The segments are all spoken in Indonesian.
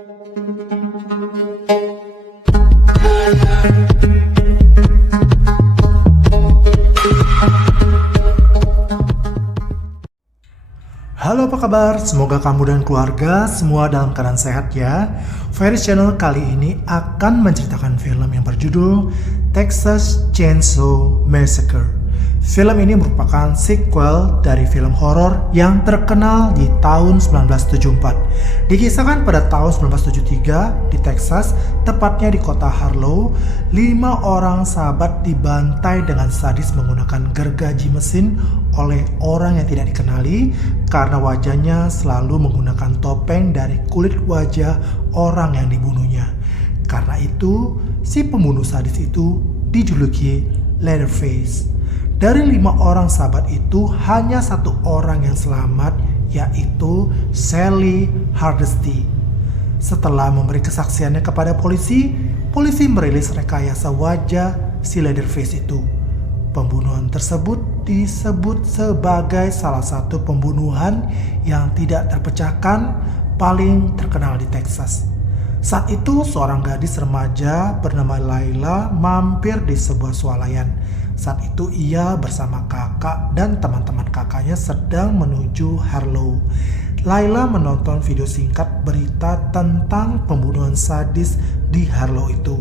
Halo, apa kabar? Semoga kamu dan keluarga semua dalam keadaan sehat ya. Fairies Channel kali ini akan menceritakan film yang berjudul Texas Chainsaw Massacre. Film ini merupakan sequel dari film horor yang terkenal di tahun 1974. Dikisahkan pada tahun 1973 di Texas, tepatnya di kota Harlow, 5 orang sahabat dibantai dengan sadis menggunakan gergaji mesin oleh orang yang tidak dikenali karena wajahnya selalu menggunakan topeng dari kulit wajah orang yang dibunuhnya. Karena itu, si pembunuh sadis itu dijuluki Leatherface. Dari 5 orang sahabat itu, hanya 1 orang yang selamat, yaitu Sally Hardesty. Setelah memberi kesaksiannya kepada polisi merilis rekayasa wajah si Leatherface itu. Pembunuhan tersebut disebut sebagai salah satu pembunuhan yang tidak terpecahkan paling terkenal di Texas. Saat itu seorang gadis remaja bernama Layla mampir di sebuah swalayan. Saat itu ia bersama kakak dan teman-teman kakaknya sedang menuju Harlow. Layla menonton video singkat berita tentang pembunuhan sadis di Harlow itu.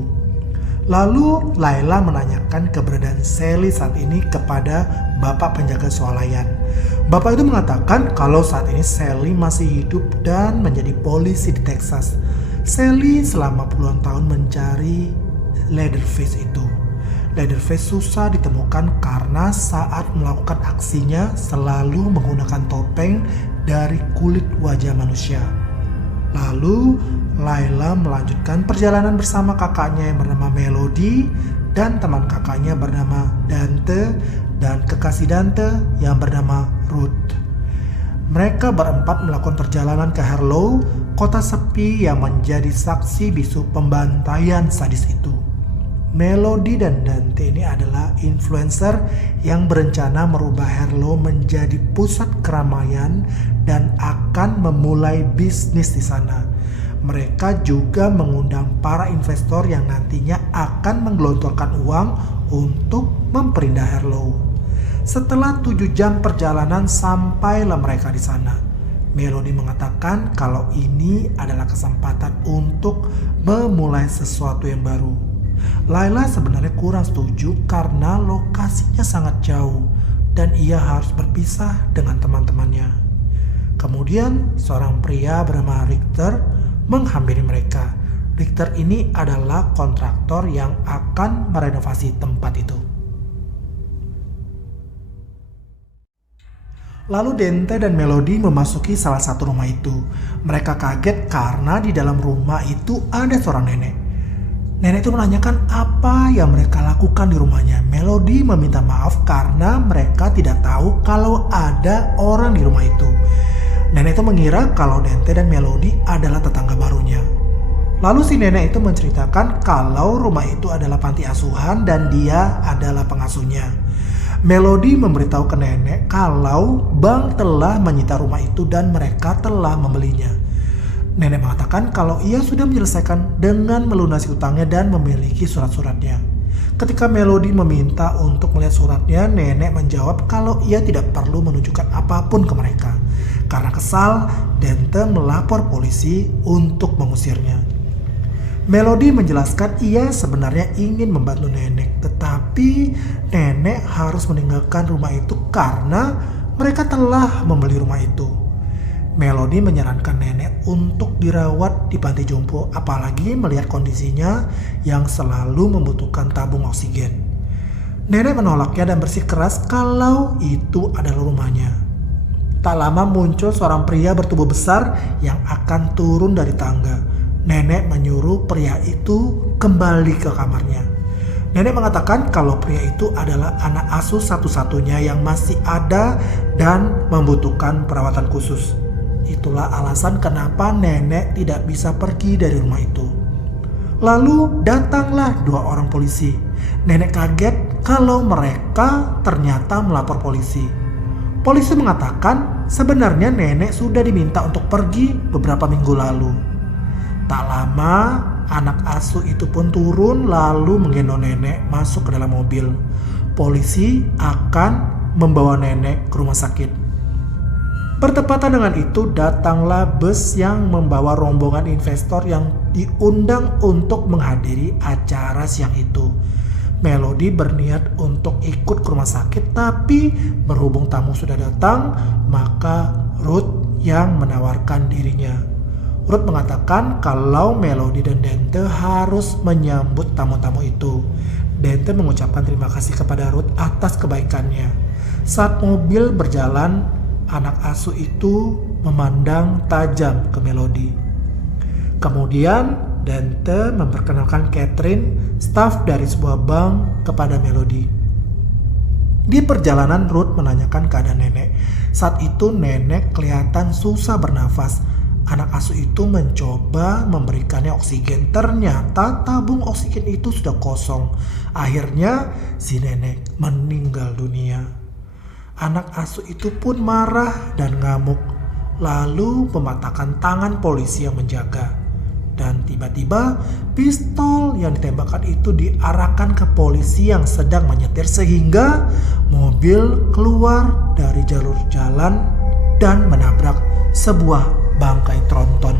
Lalu Layla menanyakan keberadaan Sally saat ini kepada bapak penjaga swalayan. Bapak itu mengatakan kalau saat ini Sally masih hidup dan menjadi polisi di Texas. Sally selama puluhan tahun mencari Leatherface itu. Leatherface susah ditemukan karena saat melakukan aksinya selalu menggunakan topeng dari kulit wajah manusia. Lalu Layla melanjutkan perjalanan bersama kakaknya yang bernama Melody dan teman kakaknya bernama Dante dan kekasih Dante yang bernama Ruth. Mereka berempat melakukan perjalanan ke Harlow, kota sepi yang menjadi saksi bisu pembantaian sadis itu. Melody dan Dante ini adalah influencer yang berencana merubah Harlow menjadi pusat keramaian dan akan memulai bisnis di sana. Mereka juga mengundang para investor yang nantinya akan menggelontorkan uang untuk memperindah Harlow. Setelah 7 jam perjalanan sampailah mereka di sana. Melody mengatakan kalau ini adalah kesempatan untuk memulai sesuatu yang baru. Layla sebenarnya kurang setuju karena lokasinya sangat jauh dan ia harus berpisah dengan teman-temannya. Kemudian seorang pria bernama Richter menghampiri mereka. Richter ini adalah kontraktor yang akan merenovasi tempat itu. Lalu Dante dan Melody memasuki salah satu rumah itu. Mereka kaget karena di dalam rumah itu ada seorang nenek. Nenek itu menanyakan apa yang mereka lakukan di rumahnya. Melody meminta maaf karena mereka tidak tahu kalau ada orang di rumah itu. Nenek itu mengira kalau Dante dan Melody adalah tetangga barunya. Lalu si nenek itu menceritakan kalau rumah itu adalah panti asuhan dan dia adalah pengasuhnya. Melody memberitahu ke nenek kalau bank telah menyita rumah itu dan mereka telah membelinya. Nenek mengatakan kalau ia sudah menyelesaikan dengan melunasi utangnya dan memiliki surat-suratnya. Ketika Melody meminta untuk melihat suratnya, nenek menjawab kalau ia tidak perlu menunjukkan apapun ke mereka. Karena kesal, Dante melapor polisi untuk mengusirnya. Melody menjelaskan ia sebenarnya ingin membantu nenek, tetapi nenek harus meninggalkan rumah itu karena mereka telah membeli rumah itu. Melody menyarankan nenek untuk dirawat di panti jompo, apalagi melihat kondisinya yang selalu membutuhkan tabung oksigen. Nenek menolaknya dan bersikeras kalau itu adalah rumahnya. Tak lama muncul seorang pria bertubuh besar yang akan turun dari tangga. Nenek menyuruh pria itu kembali ke kamarnya. Nenek mengatakan kalau pria itu adalah anak asuh satu-satunya yang masih ada dan membutuhkan perawatan khusus. Itulah alasan kenapa nenek tidak bisa pergi dari rumah itu. Lalu datanglah 2 orang polisi. Nenek kaget kalau mereka ternyata melapor polisi. Polisi mengatakan sebenarnya nenek sudah diminta untuk pergi beberapa minggu lalu. Tak lama, anak asuh itu pun turun lalu menggendong nenek masuk ke dalam mobil. Polisi akan membawa nenek ke rumah sakit. Bertepatan dengan itu, datanglah bus yang membawa rombongan investor yang diundang untuk menghadiri acara siang itu. Melody berniat untuk ikut ke rumah sakit, tapi berhubung tamu sudah datang, maka Ruth yang menawarkan dirinya. Ruth mengatakan kalau Melody dan Dante harus menyambut tamu-tamu itu. Dante mengucapkan terima kasih kepada Ruth atas kebaikannya. Saat mobil berjalan, anak asuh itu memandang tajam ke Melody. Kemudian Dante memperkenalkan Catherine, staf dari sebuah bank, kepada Melody. Di perjalanan, Ruth menanyakan keadaan nenek. Saat itu nenek kelihatan susah bernafas. Anak asuh itu mencoba memberikannya oksigen. Ternyata tabung oksigen itu sudah kosong. Akhirnya si nenek meninggal dunia. Anak asuh itu pun marah dan ngamuk, lalu mematahkan tangan polisi yang menjaga. Dan tiba-tiba pistol yang ditembakkan itu diarahkan ke polisi yang sedang menyetir sehingga mobil keluar dari jalur jalan dan menabrak sebuah bangkai tronton.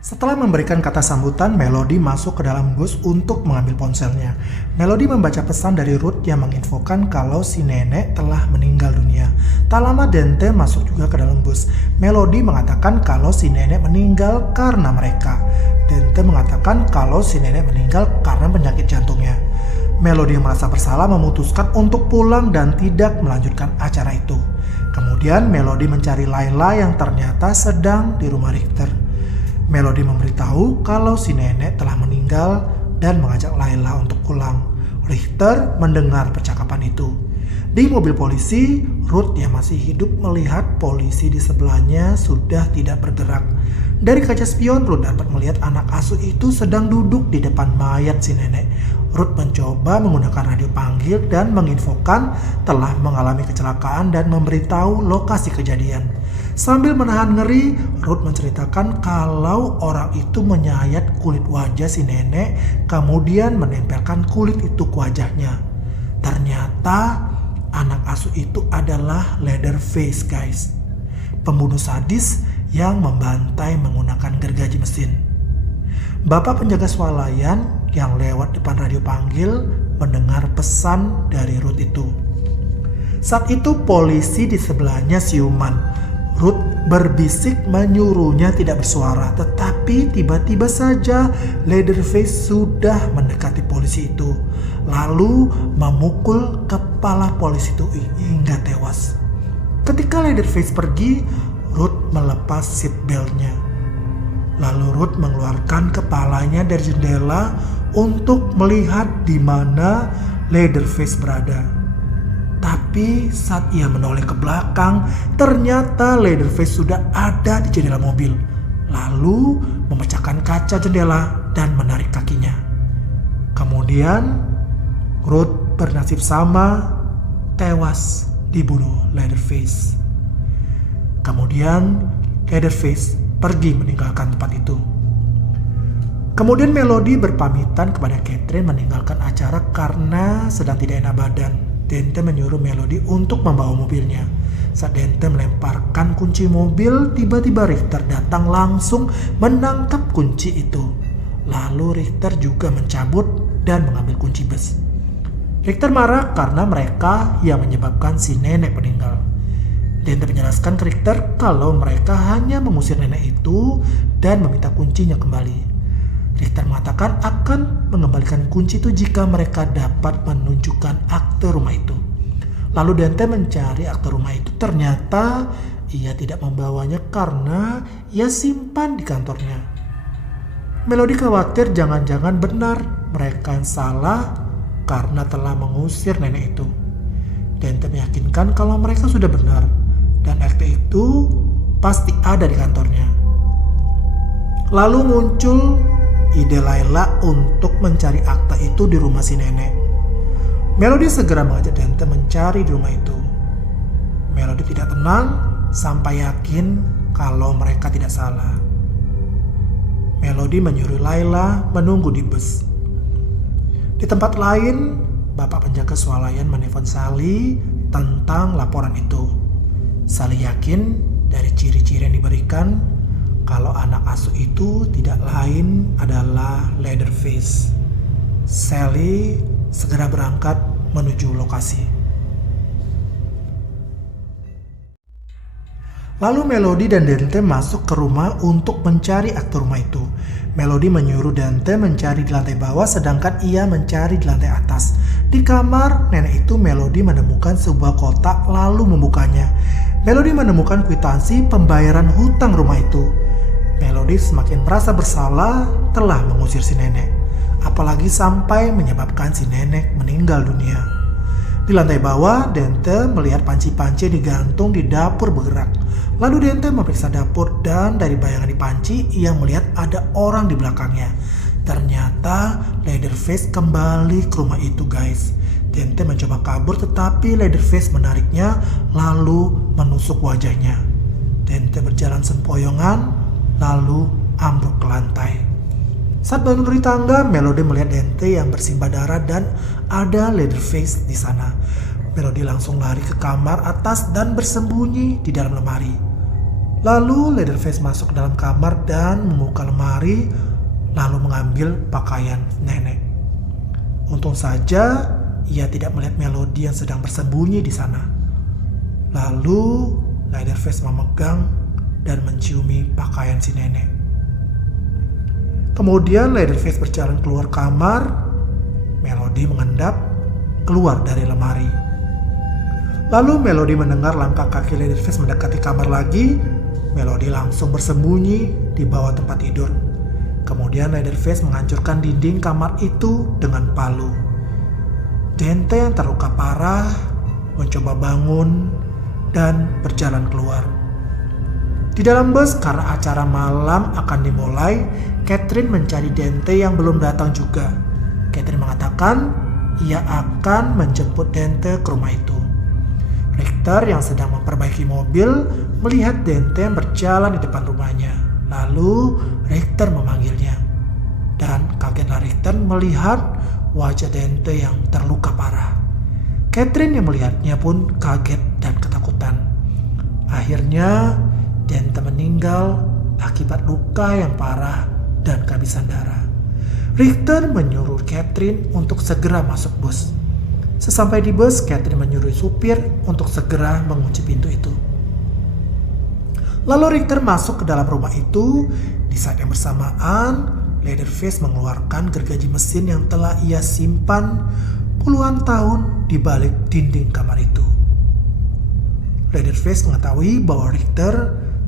Setelah memberikan kata sambutan, Melody masuk ke dalam bus untuk mengambil ponselnya. Melody membaca pesan dari Ruth yang menginfokan kalau si nenek telah meninggal dunia. Tak lama Dante masuk juga ke dalam bus. Melody mengatakan kalau si nenek meninggal karena mereka. Dante mengatakan kalau si nenek meninggal karena penyakit jantungnya. Melody yang merasa bersalah memutuskan untuk pulang dan tidak melanjutkan acara itu. Kemudian Melody mencari Layla yang ternyata sedang di rumah Richter. Melody memberitahu kalau si nenek telah meninggal dan mengajak Layla untuk pulang. Richter mendengar percakapan itu. Di mobil polisi, Ruth yang masih hidup melihat polisi di sebelahnya sudah tidak bergerak. Dari kaca spion, Ruth dapat melihat anak asuh itu sedang duduk di depan mayat si nenek. Ruth mencoba menggunakan radio panggil dan menginfokan telah mengalami kecelakaan dan memberitahu lokasi kejadian. Sambil menahan ngeri, Ruth menceritakan kalau orang itu menyayat kulit wajah si nenek, kemudian menempelkan kulit itu ke wajahnya. Ternyata anak asuh itu adalah Leatherface, guys. Pembunuh sadis yang membantai menggunakan gergaji mesin. Bapak penjaga swalayan yang lewat depan radio panggil mendengar pesan dari Ruth itu. Saat itu polisi di sebelahnya siuman. Ruth berbisik menyuruhnya tidak bersuara, tetapi tiba-tiba saja Leatherface sudah mendekati polisi itu, lalu memukul kepala polisi itu hingga tewas. Ketika Leatherface pergi, Ruth melepas seatbeltnya. Lalu Ruth mengeluarkan kepalanya dari jendela untuk melihat di mana Leatherface berada. Tapi saat ia menoleh ke belakang, ternyata Leatherface sudah ada di jendela mobil. Lalu memecahkan kaca jendela dan menarik kakinya. Kemudian Ruth bernasib sama, tewas dibunuh Leatherface. Kemudian Leatherface pergi meninggalkan tempat itu. Kemudian Melody berpamitan kepada Catherine meninggalkan acara karena sedang tidak enak badan. Dante menyuruh Melody untuk membawa mobilnya. Saat Dante melemparkan kunci mobil, tiba-tiba Richter datang langsung menangkap kunci itu. Lalu Richter juga mencabut dan mengambil kunci bus. Richter marah karena mereka yang menyebabkan si nenek meninggal. Dante menjelaskan ke Richter kalau mereka hanya mengusir nenek itu dan meminta kuncinya kembali. Richter mengatakan akan mengembalikan kunci itu jika mereka dapat menunjukkan akte rumah itu. Lalu Dante mencari akte rumah itu. Ternyata ia tidak membawanya karena ia simpan di kantornya. Melody khawatir jangan-jangan benar mereka salah karena telah mengusir nenek itu. Dante meyakinkan kalau mereka sudah benar dan akte itu pasti ada di kantornya. Lalu muncul ide Layla untuk mencari akta itu di rumah si nenek. Melody segera mengajak Dante mencari di rumah itu. Melody tidak tenang sampai yakin kalau mereka tidak salah. Melody menyuruh Layla menunggu di bus. Di tempat lain, bapak penjaga swalayan menelpon Sally tentang laporan itu. Sally yakin dari ciri-ciri yang diberikan kalau anak asuh itu tidak lain adalah Leatherface. Sally segera berangkat menuju lokasi. Lalu Melody dan Dante masuk ke rumah untuk mencari aktor rumah itu. Melody menyuruh Dante mencari di lantai bawah sedangkan ia mencari di lantai atas. Di kamar nenek itu Melody menemukan sebuah kotak lalu membukanya. Melody menemukan kwitansi pembayaran hutang rumah itu. Melody semakin merasa bersalah telah mengusir si nenek. Apalagi sampai menyebabkan si nenek meninggal dunia. Di lantai bawah, Dante melihat panci-panci digantung di dapur bergerak. Lalu Dante memeriksa dapur dan dari bayangan di panci, ia melihat ada orang di belakangnya. Ternyata Leatherface kembali ke rumah itu, guys. Dante mencoba kabur tetapi Leatherface menariknya lalu menusuk wajahnya. Dante berjalan sempoyongan lalu ambruk ke lantai. Saat bangun dari tangga, Melody melihat Dante yang bersimbah darah dan ada Leatherface di sana. Melody langsung lari ke kamar atas dan bersembunyi di dalam lemari. Lalu Leatherface masuk ke dalam kamar dan membuka lemari lalu mengambil pakaian nenek. Untung saja ia tidak melihat Melody yang sedang bersembunyi di sana. Lalu Leatherface memegang dan menciumi pakaian si nenek. Kemudian Leatherface berjalan keluar kamar. Melody mengendap keluar dari lemari. Lalu Melody mendengar langkah kaki Leatherface mendekati kamar lagi. Melody langsung bersembunyi di bawah tempat tidur. Kemudian Leatherface menghancurkan dinding kamar itu dengan palu. Dante yang terluka parah mencoba bangun dan berjalan keluar. Di dalam bus karena acara malam akan dimulai, Catherine mencari Dante yang belum datang juga. Catherine mengatakan ia akan menjemput Dante ke rumah itu. Richter yang sedang memperbaiki mobil melihat Dante yang berjalan di depan rumahnya. Lalu Richter memanggilnya. Dan kagetlah Richter melihat wajah Dante yang terluka parah. Catherine yang melihatnya pun kaget dan ketakutan. Akhirnya Dante meninggal akibat luka yang parah dan kehabisan darah. Richter menyuruh Catherine untuk segera masuk bus. Sesampai di bus, Catherine menyuruh supir untuk segera mengunci pintu itu. Lalu Richter masuk ke dalam rumah itu. Di saat yang bersamaan, Leatherface mengeluarkan gergaji mesin yang telah ia simpan puluhan tahun di balik dinding kamar itu. Leatherface mengetahui bahwa Richter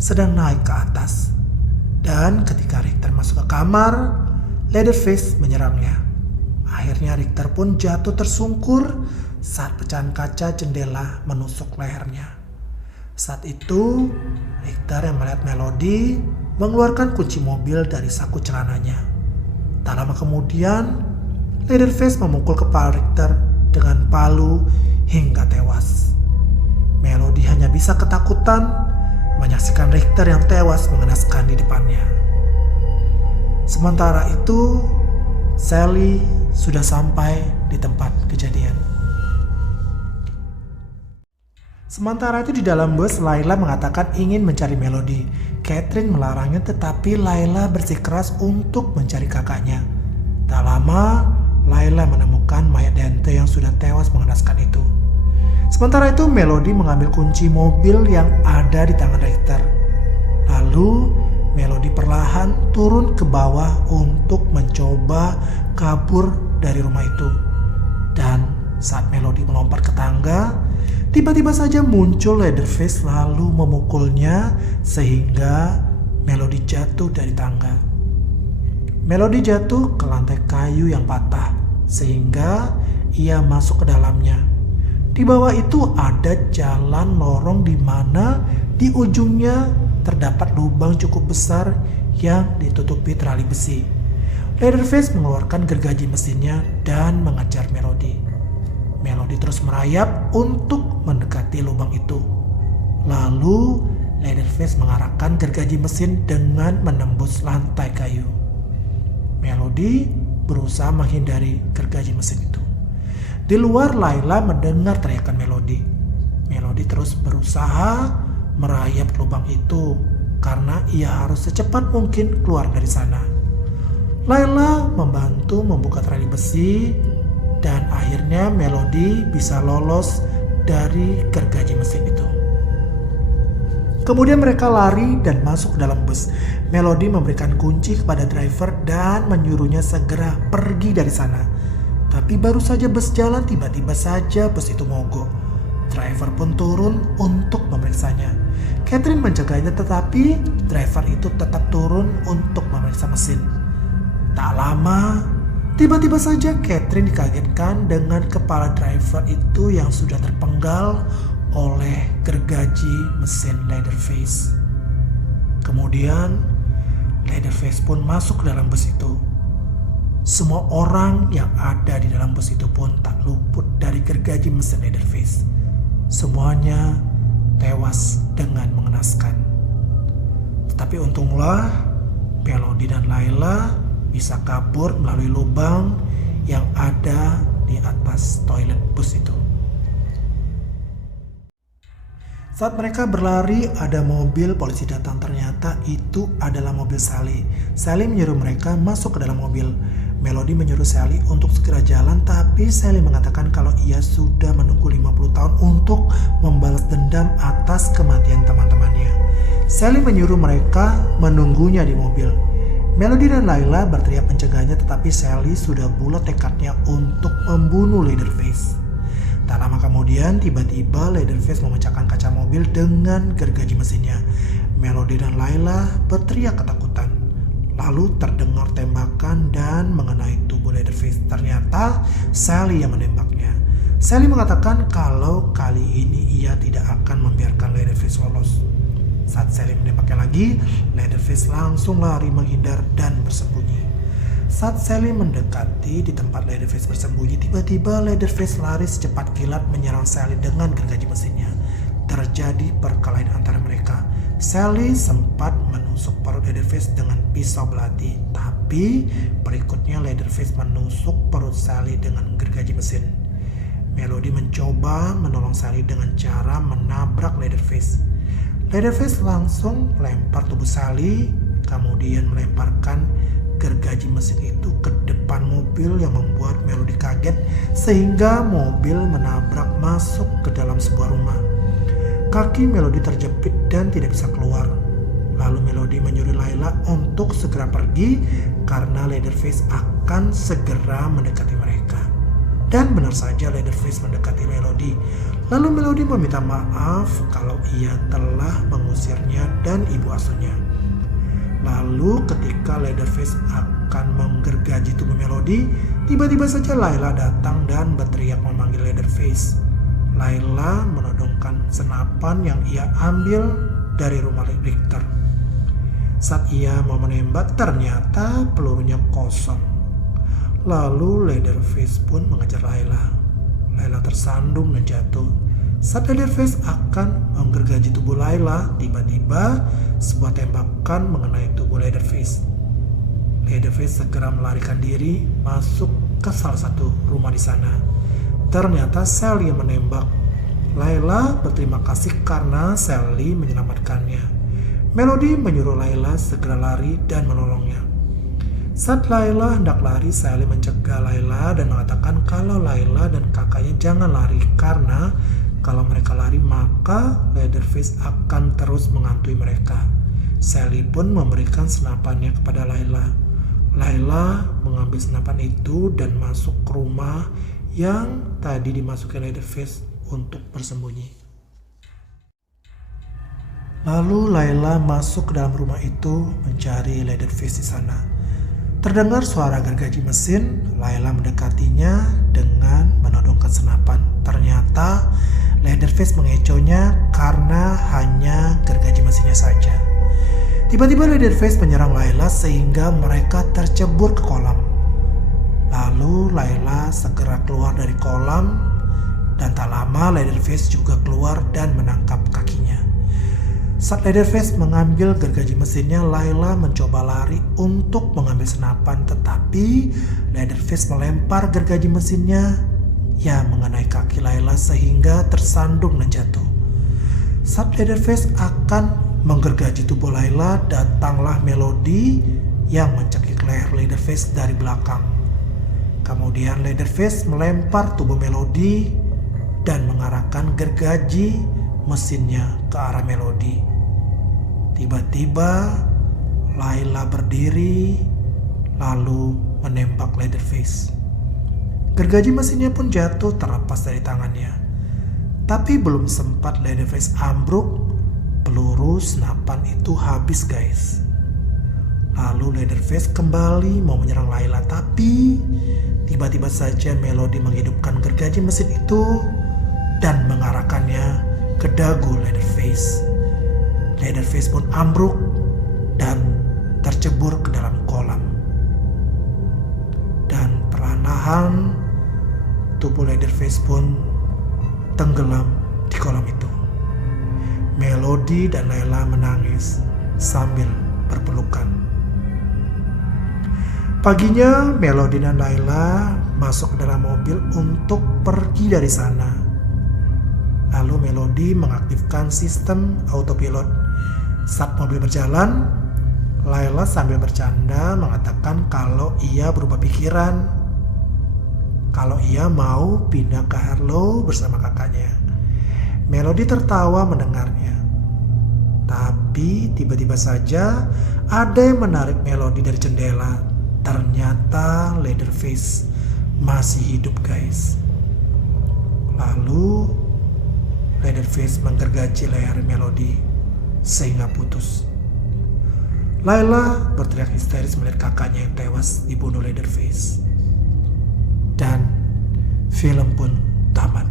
sedang naik ke atas. Dan ketika Richter masuk ke kamar, Leatherface menyerangnya. Akhirnya Richter pun jatuh tersungkur saat pecahan kaca jendela menusuk lehernya. Saat itu, Richter yang melihat Melody mengeluarkan kunci mobil dari saku celananya. Tak lama kemudian, Leatherface memukul kepala Richter dengan palu hingga tewas. Melody hanya bisa ketakutan menyaksikan Richter yang tewas mengenaskan di depannya. Sementara itu, Sally sudah sampai di tempat kejadian. Sementara itu di dalam bus, Layla mengatakan ingin mencari Melody. Catherine melarangnya tetapi Layla bersikeras untuk mencari kakaknya. Tak lama, Layla menemukan mayat Dante yang sudah tewas mengenaskan itu. Sementara itu Melody mengambil kunci mobil yang ada di tangan Richter. Lalu Melody perlahan turun ke bawah untuk mencoba kabur dari rumah itu. Dan saat Melody melompat ke tangga, tiba-tiba saja muncul Leatherface lalu memukulnya sehingga Melody jatuh dari tangga. Melody jatuh ke lantai kayu yang patah sehingga ia masuk ke dalamnya. Di bawah itu ada jalan lorong di mana di ujungnya terdapat lubang cukup besar yang ditutupi terali besi. Leatherface mengeluarkan gergaji mesinnya dan mengejar Melody. Melody terus merayap untuk mendekati lubang itu. Lalu Leatherface mengarahkan gergaji mesin dengan menembus lantai kayu. Melody berusaha menghindari gergaji mesin itu. Di luar, Layla mendengar teriakan Melody. Melody terus berusaha merayap lubang itu karena ia harus secepat mungkin keluar dari sana. Layla membantu membuka tali besi dan akhirnya Melody bisa lolos dari gergaji mesin itu. Kemudian mereka lari dan masuk ke dalam bus. Melody memberikan kunci kepada driver dan menyuruhnya segera pergi dari sana. Tapi baru saja bus jalan, tiba-tiba saja bus itu mogok. Driver pun turun untuk memeriksanya. Catherine mencegahnya, tetapi driver itu tetap turun untuk memeriksa mesin. Tak lama, tiba-tiba saja Catherine dikagetkan dengan kepala driver itu yang sudah terpenggal oleh gergaji mesin Leatherface. Kemudian Leatherface pun masuk ke dalam bus itu. Semua orang yang ada di dalam bus itu pun tak luput dari gergaji mesin Leatherface. Semuanya tewas dengan mengenaskan. Tetapi untunglah Melody dan Layla bisa kabur melalui lubang yang ada di atas toilet bus itu. Saat mereka berlari, ada mobil polisi datang. Ternyata itu adalah mobil Sally. Sally menyuruh mereka masuk ke dalam mobil. Melody menyuruh Sally untuk segera jalan, tapi Sally mengatakan kalau ia sudah menunggu 50 tahun untuk membalas dendam atas kematian teman-temannya. Sally menyuruh mereka menunggunya di mobil. Melody dan Layla berteriak mencegahnya, tetapi Sally sudah bulat tekadnya untuk membunuh Leatherface. Tak lama kemudian, tiba-tiba Leatherface memecahkan kaca mobil dengan gergaji mesinnya. Melody dan Layla berteriak ketakutan. Lalu terdengar tembakan dan mengenai tubuh Leatherface. Ternyata Sally yang menembaknya. Sally mengatakan kalau kali ini ia tidak akan membiarkan Leatherface lolos. Saat Sally menembaknya lagi, Leatherface langsung lari menghindar dan bersembunyi. Saat Sally mendekati di tempat Leatherface bersembunyi, tiba-tiba Leatherface lari secepat kilat menyerang Sally dengan gergaji mesinnya. Terjadi perkelahian antara mereka. Sally sempat menusuk perut Leatherface dengan pisau belati, tapi berikutnya Leatherface menusuk perut Sally dengan gergaji mesin. Melody mencoba menolong Sally dengan cara menabrak Leatherface. Leatherface langsung melempar tubuh Sally, kemudian melemparkan gergaji mesin itu ke depan mobil yang membuat Melody kaget sehingga mobil menabrak masuk ke dalam sebuah rumah. Kaki Melody terjepit dan tidak bisa keluar. Lalu Melody menyuruh Layla untuk segera pergi karena Leatherface akan segera mendekati mereka. Dan benar saja Leatherface mendekati Melody. Lalu Melody meminta maaf kalau ia telah mengusirnya dan ibu asuhnya. Lalu ketika Leatherface akan menggergaji tubuh Melody, tiba-tiba saja Layla datang dan berteriak memanggil Leatherface. Layla menodongkan senapan yang ia ambil dari rumah Richter. Saat ia mau menembak, ternyata pelurunya kosong. Lalu Leatherface pun mengejar Layla. Layla tersandung dan jatuh. Saat Leatherface akan menggergaji tubuh Layla, tiba-tiba sebuah tembakan mengenai tubuh Leatherface. Leatherface segera melarikan diri masuk ke salah satu rumah di sana. Ternyata Sally yang menembak. Layla berterima kasih karena Sally menyelamatkannya. Melody menyuruh Layla segera lari dan menolongnya. Saat Layla hendak lari, Sally mencegah Layla dan mengatakan kalau Layla dan kakaknya jangan lari karena kalau mereka lari maka Leatherface akan terus menghantui mereka. Sally pun memberikan senapannya kepada Layla. Layla mengambil senapan itu dan masuk ke rumah yang tadi dimasuki Leatherface untuk bersembunyi. Lalu Layla masuk ke dalam rumah itu mencari Leatherface di sana. Terdengar suara gergaji mesin. Layla mendekatinya dengan menodongkan senapan. Ternyata Leatherface mengecohnya karena hanya gergaji mesinnya saja. Tiba-tiba Leatherface menyerang Layla sehingga mereka tercebur ke kolam. Lalu Layla segera keluar dari kolam dan tak lama Leatherface juga keluar dan menangkap kakinya. Saat Leatherface mengambil gergaji mesinnya, Layla mencoba lari untuk mengambil senapan, tetapi Leatherface melempar gergaji mesinnya yang mengenai kaki Layla sehingga tersandung dan jatuh. Saat Leatherface akan menggergaji tubuh Layla, datanglah Melody yang mencekik leher Leatherface dari belakang. Kemudian Leatherface melempar tubuh Melody dan mengarahkan gergaji mesinnya ke arah Melody. Tiba-tiba Layla berdiri lalu menembak Leatherface. Gergaji mesinnya pun jatuh terlepas dari tangannya. Tapi belum sempat Leatherface ambruk, peluru senapan itu habis guys. Lalu Leatherface kembali mau menyerang Layla, tapi tiba-tiba saja Melody menghidupkan gergaji mesin itu dan mengarahkannya ke dagu Leatherface. Leatherface pun ambruk dan tercebur ke dalam kolam. Dan perlahan tubuh Leatherface pun tenggelam di kolam itu. Melody dan Layla menangis sambil berpelukan. Paginya, Melody dan Layla masuk ke dalam mobil untuk pergi dari sana. Lalu Melody mengaktifkan sistem autopilot. Saat mobil berjalan, Layla sambil bercanda mengatakan kalau ia berubah pikiran, kalau ia mau pindah ke Harlow bersama kakaknya. Melody tertawa mendengarnya. Tapi tiba-tiba saja ada yang menarik Melody dari jendela. Ternyata Leatherface masih hidup guys. Lalu Leatherface menggergaji leher Melody sehingga putus. Layla berteriak histeris melihat kakaknya yang tewas dibunuh Leatherface. Dan film pun tamat.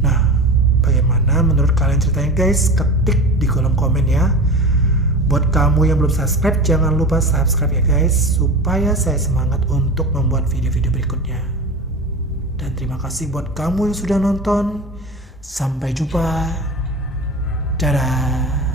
Nah, bagaimana menurut kalian ceritanya guys? Ketik di kolom komen ya. Buat kamu yang belum subscribe, jangan lupa subscribe ya guys, supaya saya semangat untuk membuat video-video berikutnya. Dan terima kasih buat kamu yang sudah nonton. Sampai jumpa. Dadah.